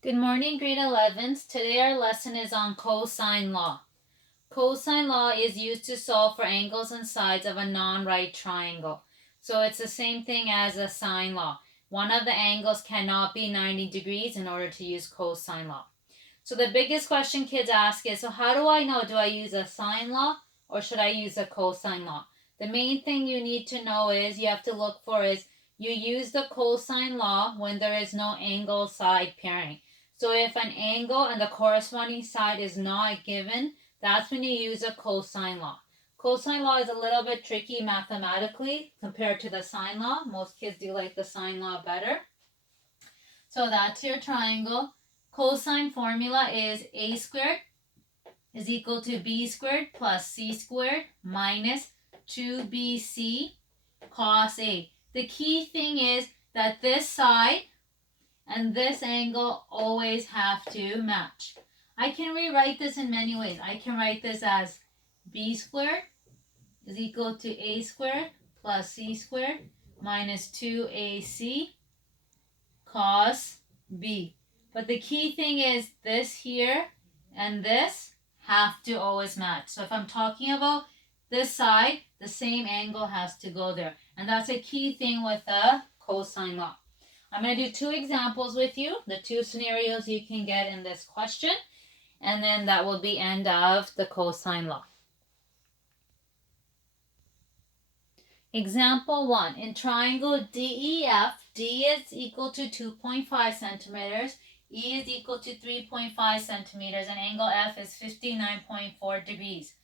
Good morning, grade 11s. Today our lesson is on cosine law. Cosine law is used to solve for angles and sides of a non-right triangle. So it's the same thing as a sine law. One of the angles cannot be 90 degrees in order to use cosine law. So the biggest question kids ask is, so how do I know, do I use a sine law or should I use a cosine law? The main thing you need to know is, you have to look for is, you use the cosine law when there is no angle side pairing. So if an angle and the corresponding side is not given, that's when you use a cosine law. Cosine law is a little bit tricky mathematically compared to the sine law. Most kids do like the sine law better. So that's your triangle. Cosine formula is a squared is equal to b squared plus c squared minus 2bc cos A. The key thing is that this side and this angle always have to match. I can rewrite this in many ways. I can write this as b squared is equal to a squared plus c squared minus 2ac cos b. But the key thing is this here and this have to always match. So if I'm talking about this side, the same angle has to go there. And that's a key thing with the cosine law. I'm going to do two examples with you, the two scenarios you can get in this question, and then that will be end of the cosine law. Example 1. In triangle DEF, D is equal to 2.5 centimeters, E is equal to 3.5 centimeters, and angle F is 59.4 degrees.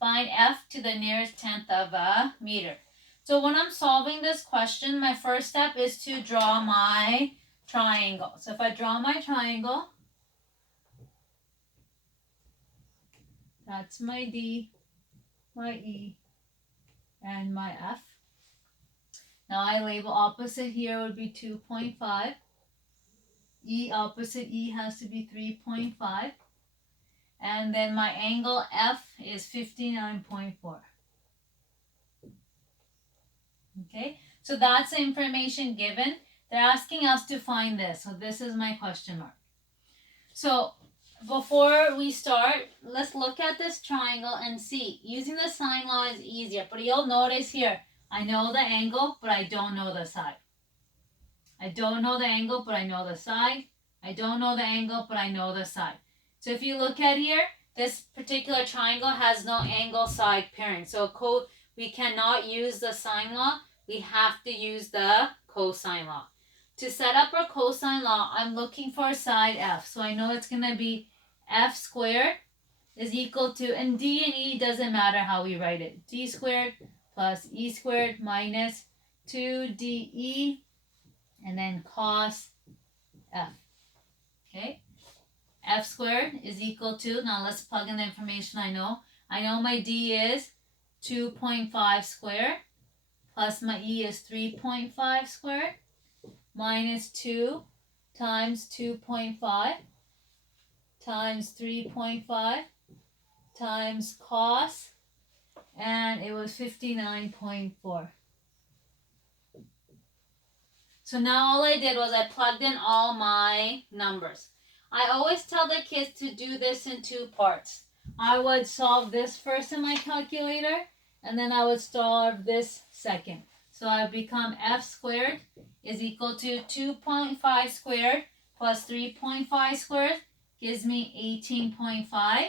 Find F to the nearest tenth of a meter. So when I'm solving this question, my first step is to draw my triangle. So if I draw my triangle, that's my D, my E, and my F. Now I label opposite here would be 2.5. E opposite E has to be 3.5. And then my angle F is 59.4. Okay, so that's the information given. They're asking us to find this. So this is my question mark. So before we start, let's look at this triangle and see. Using the sine law is easier, but you'll notice here, I know the angle, but I don't know the side. I don't know the angle, but I know the side. I don't know the angle, but I know the side. So if you look at here, this particular triangle has no angle side pairing. So we cannot use the sine law. We have to use the cosine law. To set up our cosine law, I'm looking for side F. So I know it's going to be F squared is equal to, and D and E doesn't matter how we write it, D squared plus E squared minus 2DE and then cos F. Okay? F squared is equal to, now let's plug in the information I know. I know my D is 2.5 squared plus my E is 3.5 squared minus 2 times 2.5 times 3.5 times cos, and it was 59.4. So now all I did was I plugged in all my numbers. I always tell the kids to do this in two parts. I would solve this first in my calculator, and then I would solve this second. So I become F squared is equal to 2.5 squared plus 3.5 squared gives me 18.5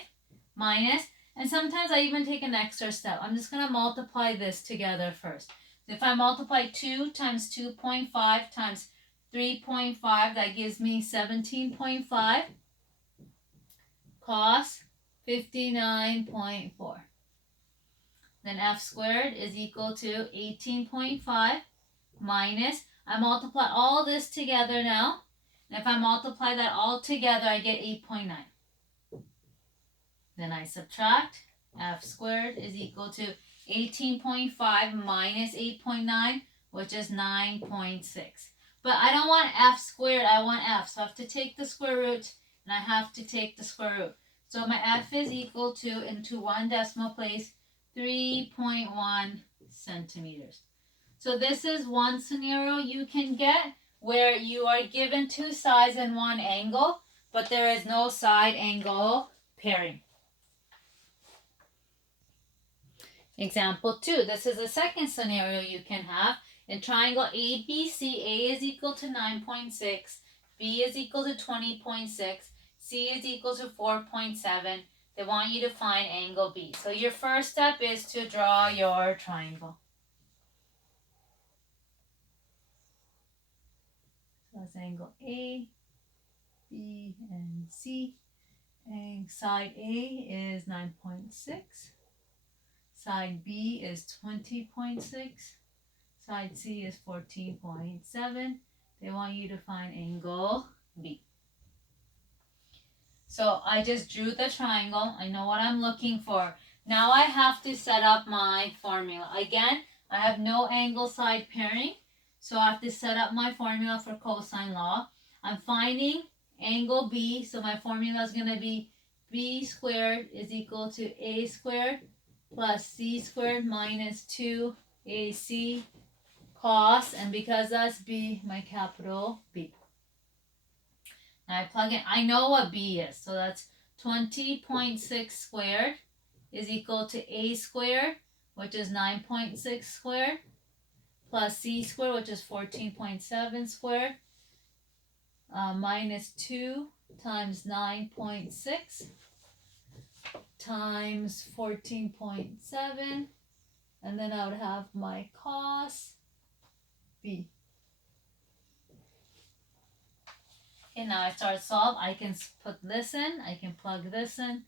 minus, and sometimes I even take an extra step. I'm just going to multiply this together first. If I multiply 2 times 2.5 times 3.5, that gives me 17.5 cos 59.4. Then F squared is equal to 18.5 minus, I multiply all this together now. And if I multiply that all together, I get 8.9. Then I subtract. F squared is equal to 18.5 minus 8.9, which is 9.6. But I don't want F squared, I want F. So I have to take the square root, and I have to take the square root. So my F is equal to, into one decimal place, 3.1 centimeters. So this is one scenario you can get where you are given two sides and one angle, but there is no side angle pairing. Example 2. This is the second scenario you can have. In triangle ABC, A is equal to 9.6, B is equal to 20.6, C is equal to 4.7. They want you to find angle B. So your first step is to draw your triangle. So that's angle A, B, and C. And side A is 9.6. Side B is 20.6. Side C is 14.7. They want you to find angle B. So I just drew the triangle. I know what I'm looking for. Now I have to set up my formula. Again, I have no angle side pairing, so I have to set up my formula for cosine law. I'm finding angle B, so my formula is going to be B squared is equal to A squared plus C squared minus 2AC cos, and because that's B, my capital B. Now I plug in, I know what B is, so that's 20.6 squared is equal to A squared, which is 9.6 squared, plus C squared, which is 14.7 squared, minus 2 times 9.6 times 14.7, and then I would have my cos B. Okay, now I start solve. I can put this in, I can plug this in,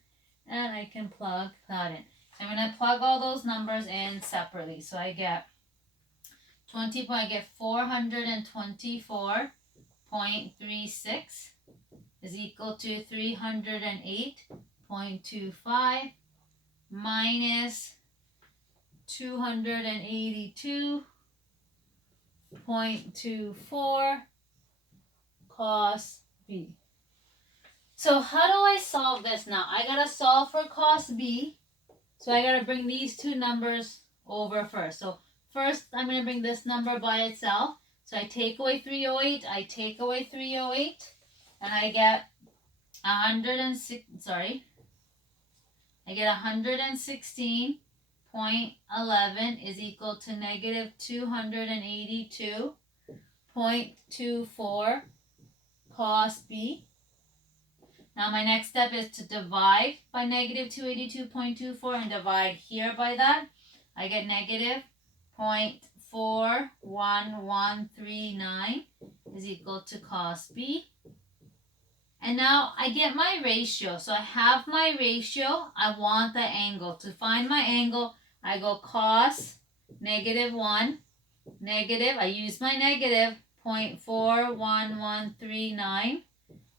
and I can plug that in. I'm going to plug all those numbers in separately. So I get 424.36 is equal to 308.25 minus 282.24 cos B. So how do I solve this now? I gotta solve for cos B. So I gotta bring these two numbers over first. So first I'm gonna bring this number by itself. So I take away 308, I take away 308, and I get 116.11 is equal to negative 282.24 cos B. Now my next step is to divide by negative 282.24 and divide here by that. I get negative 0.41139 is equal to cos B. And now I get my ratio. So I have my ratio. I want the angle. To find my angle, I go cos negative 1, negative, I use my negative 0.41139,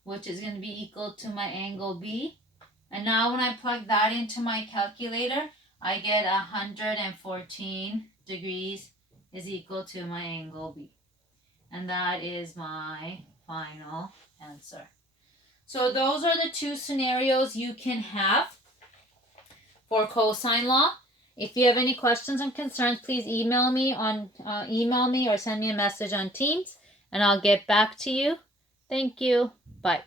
which is going to be equal to my angle B. And now when I plug that into my calculator, I get 114 degrees is equal to my angle B. And that is my final answer. So those are the two scenarios you can have for cosine law. If you have any questions and concerns, please email me or send me a message on Teams, and I'll get back to you. Thank you. Bye.